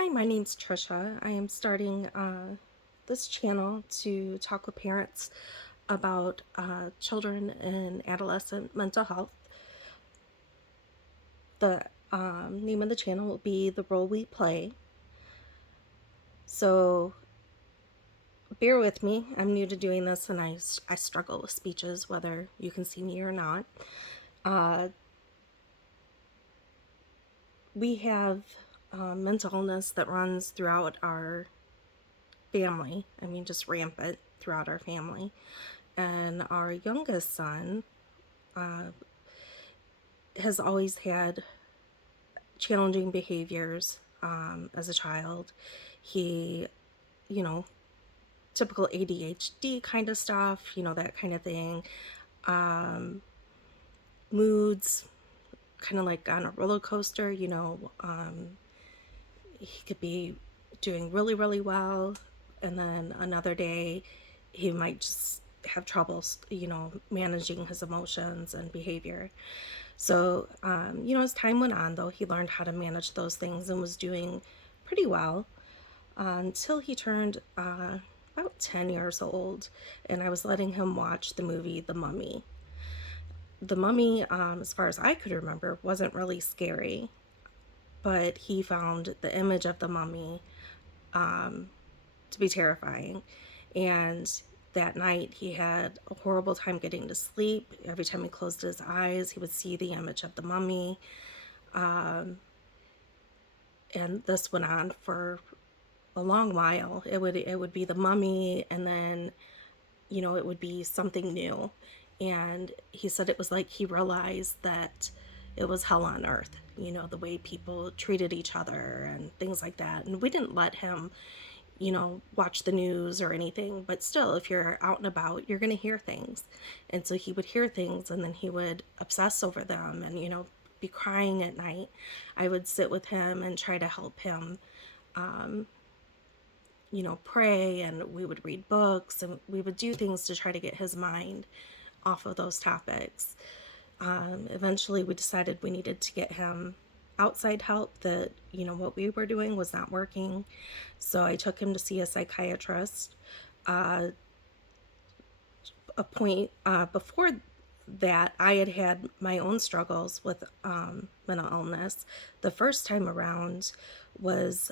Hi, my name's Trisha. I am starting this channel to talk with parents about children and adolescent mental health. The name of the channel will be The Role We Play. So bear with me. I'm new to doing this and I struggle with speeches, whether you can see me or not. We have mental illness that runs throughout our family. I mean, just rampant throughout our family. And our youngest son has always had challenging behaviors as a child. He, you know, typical ADHD kind of stuff, that kind of thing. Moods, kind of like on a roller coaster, he could be doing really, really well. And then another day, he might just have troubles, managing his emotions and behavior. So, as time went on, though, he learned how to manage those things and was doing pretty well until he turned about 10 years old. And I was letting him watch the movie The Mummy. The Mummy, as far as I could remember, wasn't really scary, but he found the image of the mummy to be terrifying. And that night he had a horrible time getting to sleep. Every time he closed his eyes, he would see the image of the mummy. And this went on for a long while. It would be the mummy, and then it would be something new. And he said it was like he realized that it was hell on earth, the way people treated each other and things like that. And we didn't let him watch the news or anything, but still, if you're out and about, you're going to hear things. And so he would hear things and then he would obsess over them and, be crying at night. I would sit with him and try to help him, pray, and we would read books and we would do things to try to get his mind off of those topics. Eventually, we decided we needed to get him outside help, that what we were doing was not working. So I took him to see a psychiatrist. A point before that, I had had my own struggles with mental illness. The first time around was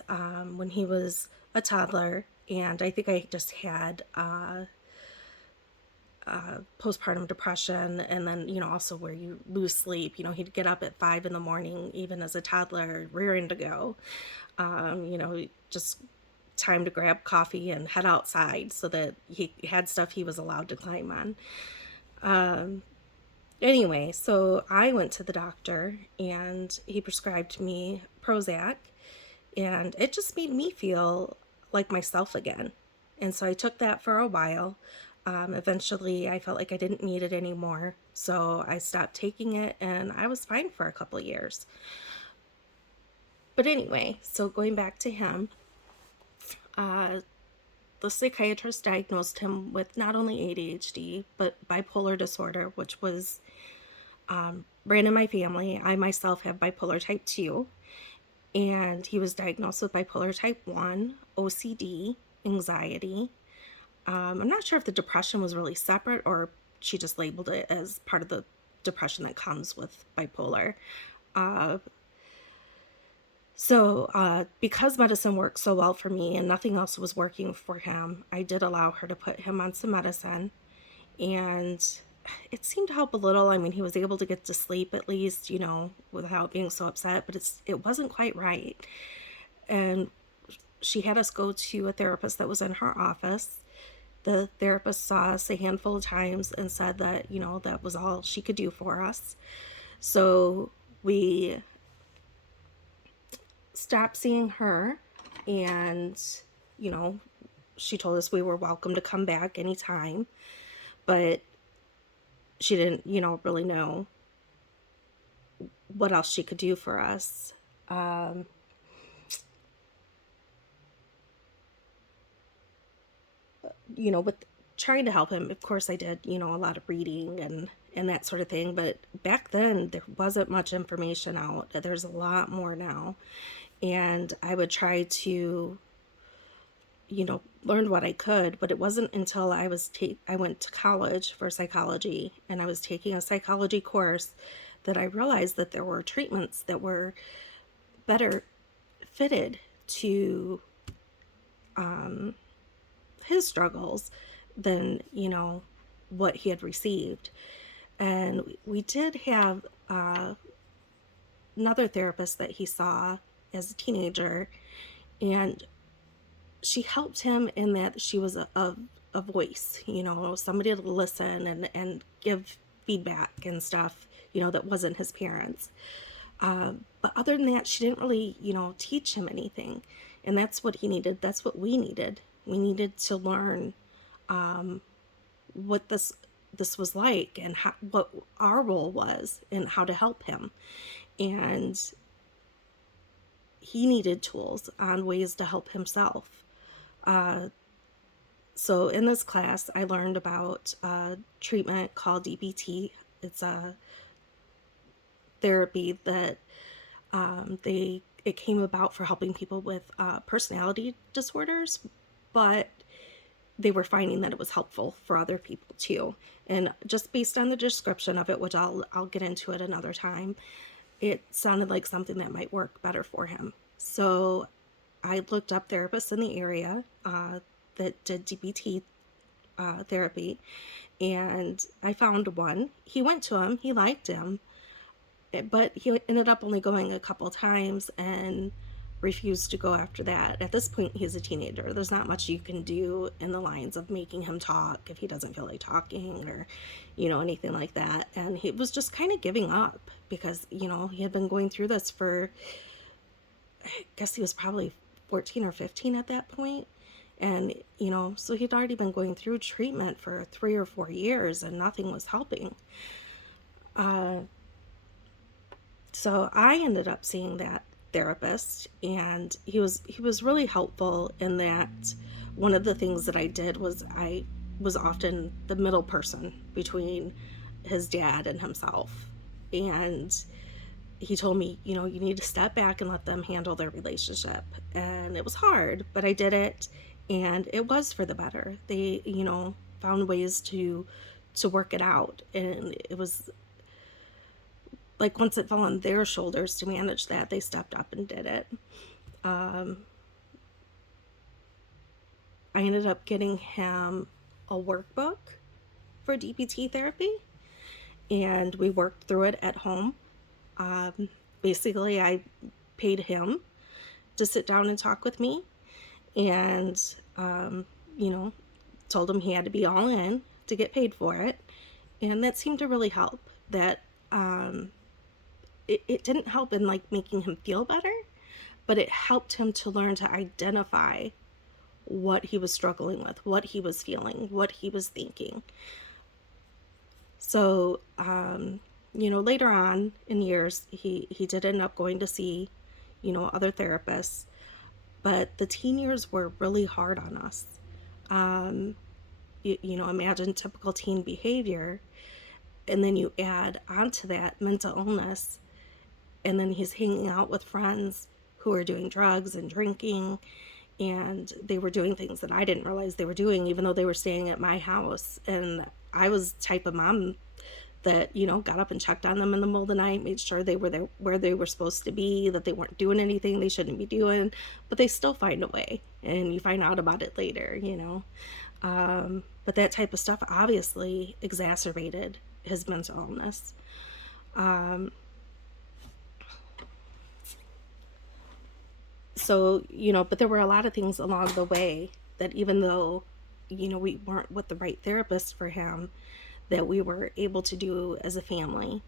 when he was a toddler, and I think I just had postpartum depression, and then also where you lose sleep. He'd get up at 5 in the morning even as a toddler, rearing to go. Just time to grab coffee and head outside so that he had stuff he was allowed to climb on. Anyway, so I went to the doctor and he prescribed me Prozac, and it just made me feel like myself again. And so I took that for a while. Eventually, I felt like I didn't need it anymore, so I stopped taking it, and I was fine for a couple years. But anyway, so going back to him, the psychiatrist diagnosed him with not only ADHD, but bipolar disorder, which was ran in my family. I myself have bipolar type 2, and he was diagnosed with bipolar type 1, OCD, anxiety. I'm not sure if the depression was really separate or she just labeled it as part of the depression that comes with bipolar. So because medicine worked so well for me and nothing else was working for him, I did allow her to put him on some medicine, and it seemed to help a little. I mean, he was able to get to sleep at least, without being so upset, but it wasn't quite right. And she had us go to a therapist that was in her office. The therapist saw us a handful of times and said that, that was all she could do for us. So we stopped seeing her, and, she told us we were welcome to come back anytime, but she didn't, really know what else she could do for us. With trying to help him, of course I did, a lot of reading and that sort of thing. But back then there wasn't much information out. There's a lot more now. and I would try to, learn what I could. But it wasn't until I went to college for psychology, and I was taking a psychology course, that I realized that there were treatments that were better fitted to his struggles than, what he had received. And we did have another therapist that he saw as a teenager, and she helped him in that she was a voice, somebody to listen and give feedback and stuff, that wasn't his parents. But other than that, she didn't really, teach him anything. And that's what he needed. That's what we needed. We needed to learn what this was like, and what our role was, and how to help him. And he needed tools on ways to help himself. So in this class, I learned about treatment called DBT. It's a therapy that it came about for helping people with personality disorders, but they were finding that it was helpful for other people too. And just based on the description of it, which I'll get into it another time, it sounded like something that might work better for him. So I looked up therapists in the area that did DBT therapy, and I found one. He went to him, he liked him, but he ended up only going a couple times and refused to go after that. At this point, he's a teenager. There's not much you can do in the lines of making him talk if he doesn't feel like talking, or, anything like that. And he was just kind of giving up because, he had been going through this for, I guess he was probably 14 or 15 at that point. And, so he'd already been going through treatment for 3 or 4 years, and nothing was helping. So I ended up seeing that therapist, and he was really helpful in that one of the things that I did was I was often the middle person between his dad and himself. And he told me, you need to step back and let them handle their relationship. And it was hard, but I did it, and it was for the better. They, found ways to work it out, and it was like once it fell on their shoulders to manage that, they stepped up and did it. I ended up getting him a workbook for DBT therapy, and we worked through it at home. Basically, I paid him to sit down and talk with me, and, told him he had to be all in to get paid for it. And that seemed to really help. That it didn't help in like making him feel better, but it helped him to learn to identify what he was struggling with, what he was feeling, what he was thinking. So, later on in years, he did end up going to see, other therapists, but the teen years were really hard on us. Imagine typical teen behavior, and then you add onto that mental illness, and then he's hanging out with friends who are doing drugs and drinking, and they were doing things that I didn't realize they were doing, even though they were staying at my house. And I was the type of mom that, got up and checked on them in the middle of the night, made sure they were there where they were supposed to be, that they weren't doing anything they shouldn't be doing, but they still find a way, and you find out about it later, But that type of stuff obviously exacerbated his mental illness. So, but there were a lot of things along the way that, even though, we weren't with the right therapist for him, that we were able to do as a family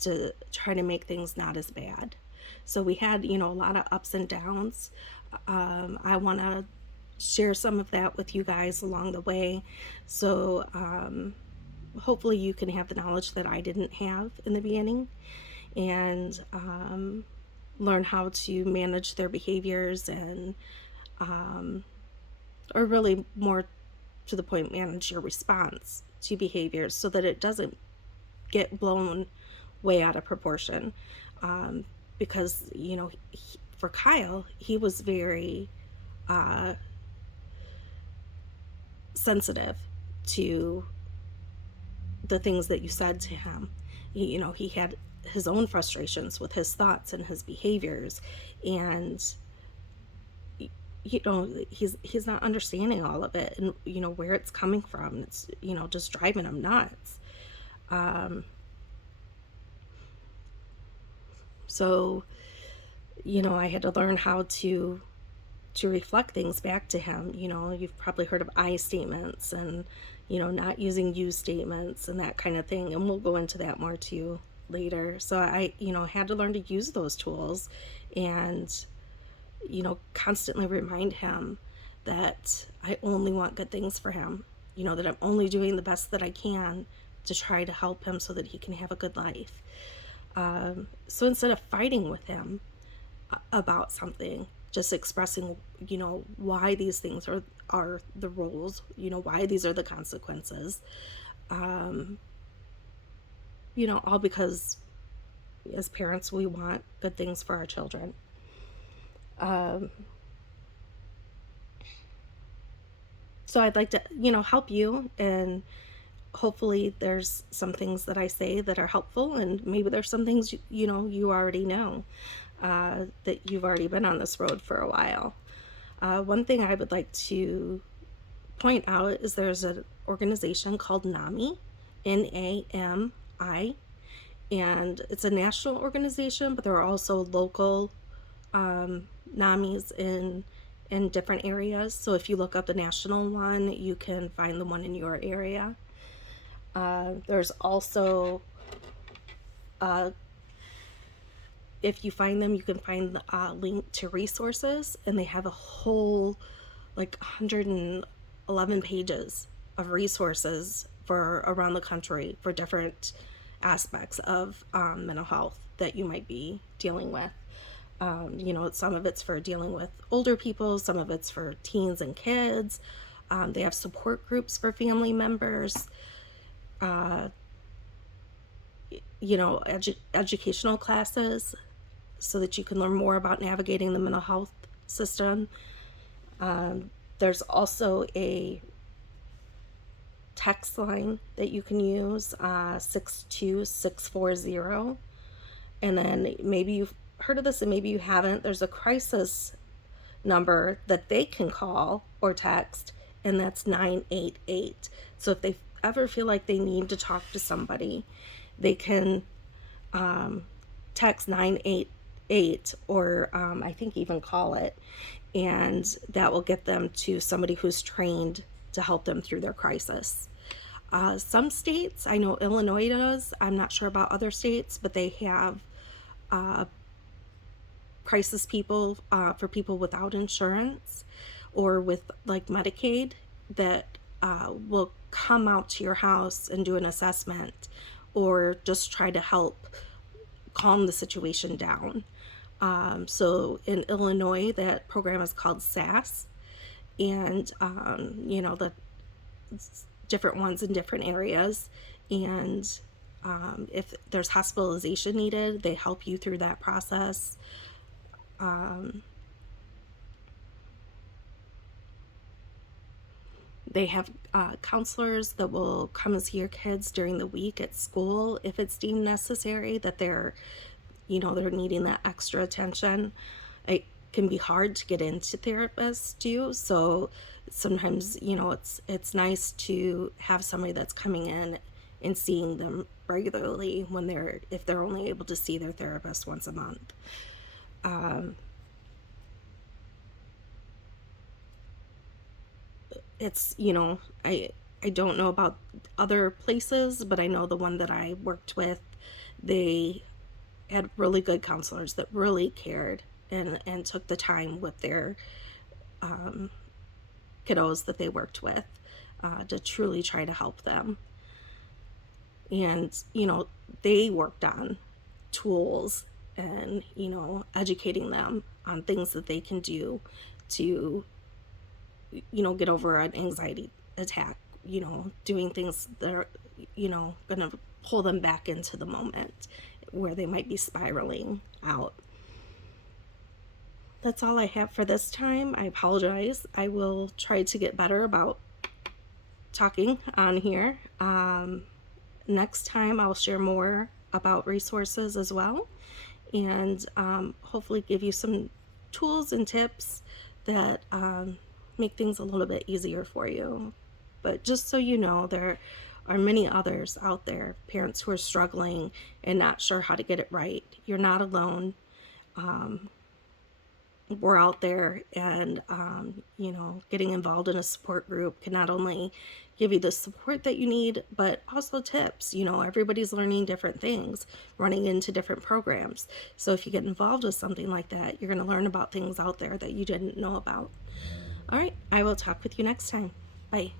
to try to make things not as bad. So we had, a lot of ups and downs. I want to share some of that with you guys along the way. So hopefully you can have the knowledge that I didn't have in the beginning, and learn how to manage their behaviors, and or really more to the point, manage your response to behaviors so that it doesn't get blown way out of proportion. Because, for Kyle, he was very uh, sensitive to the things that you said to him. He had his own frustrations with his thoughts and his behaviors, and he's not understanding all of it, and where it's coming from. It's just driving him nuts. So I had to learn how to reflect things back to him. You've probably heard of I statements, and not using you statements and that kind of thing, and we'll go into that more too later. So I had to learn to use those tools, and constantly remind him that I only want good things for him, that I'm only doing the best that I can to try to help him so that he can have a good life. So instead of fighting with him about something, just expressing, why these things are the rules, why these are the consequences, all because as parents, we want good things for our children. So I'd like to, help you, and hopefully there's some things that I say that are helpful, and maybe there's some things, you already know, that you've already been on this road for a while. One thing I would like to point out is there's an organization called NAMI, NAMI, and it's a national organization, but there are also local NAMIs in different areas. So if you look up the national one, you can find the one in your area. There's also, if you find them, you can find the link to resources, and they have a whole 111 pages of resources for around the country for different aspects of mental health that you might be dealing with. Some of it's for dealing with older people, some of it's for teens and kids. They have support groups for family members, educational classes so that you can learn more about navigating the mental health system. There's also a text line that you can use, 62640. And then maybe you've heard of this and maybe you haven't. There's a crisis number that they can call or text, and that's 988. So if they ever feel like they need to talk to somebody, they can text 988, or I think even call it, and that will get them to somebody who's trained to help them through their crisis. Some states, I know Illinois does, I'm not sure about other states, but they have crisis people for people without insurance or with Medicaid that will come out to your house and do an assessment or just try to help calm the situation down. So in Illinois, that program is called SAS, and the different ones in different areas. And if there's hospitalization needed, they help you through that process. They have counselors that will come and see your kids during the week at school if it's deemed necessary that they're needing that extra attention. It can be hard to get into therapists too, so sometimes it's nice to have somebody that's coming in and seeing them regularly if they're only able to see their therapist once a month. It's I don't know about other places, but I know the one that I worked with, they had really good counselors that really cared and took the time with their kiddos that they worked with to truly try to help them. And they worked on tools and educating them on things that they can do to get over an anxiety attack, doing things that are going to pull them back into the moment where they might be spiraling out. that's all I have for this time. I apologize. I will try to get better about talking on here. Next time, I'll share more about resources as well, and hopefully give you some tools and tips that make things a little bit easier for you. But just so you know, there are many others out there, parents who are struggling and not sure how to get it right. You're not alone. We're out there, and getting involved in a support group can not only give you the support that you need, but also tips. Everybody's learning different things, running into different programs. So if you get involved with something like that, you're going to learn about things out there that you didn't know about. All right, I will talk with you next time. Bye.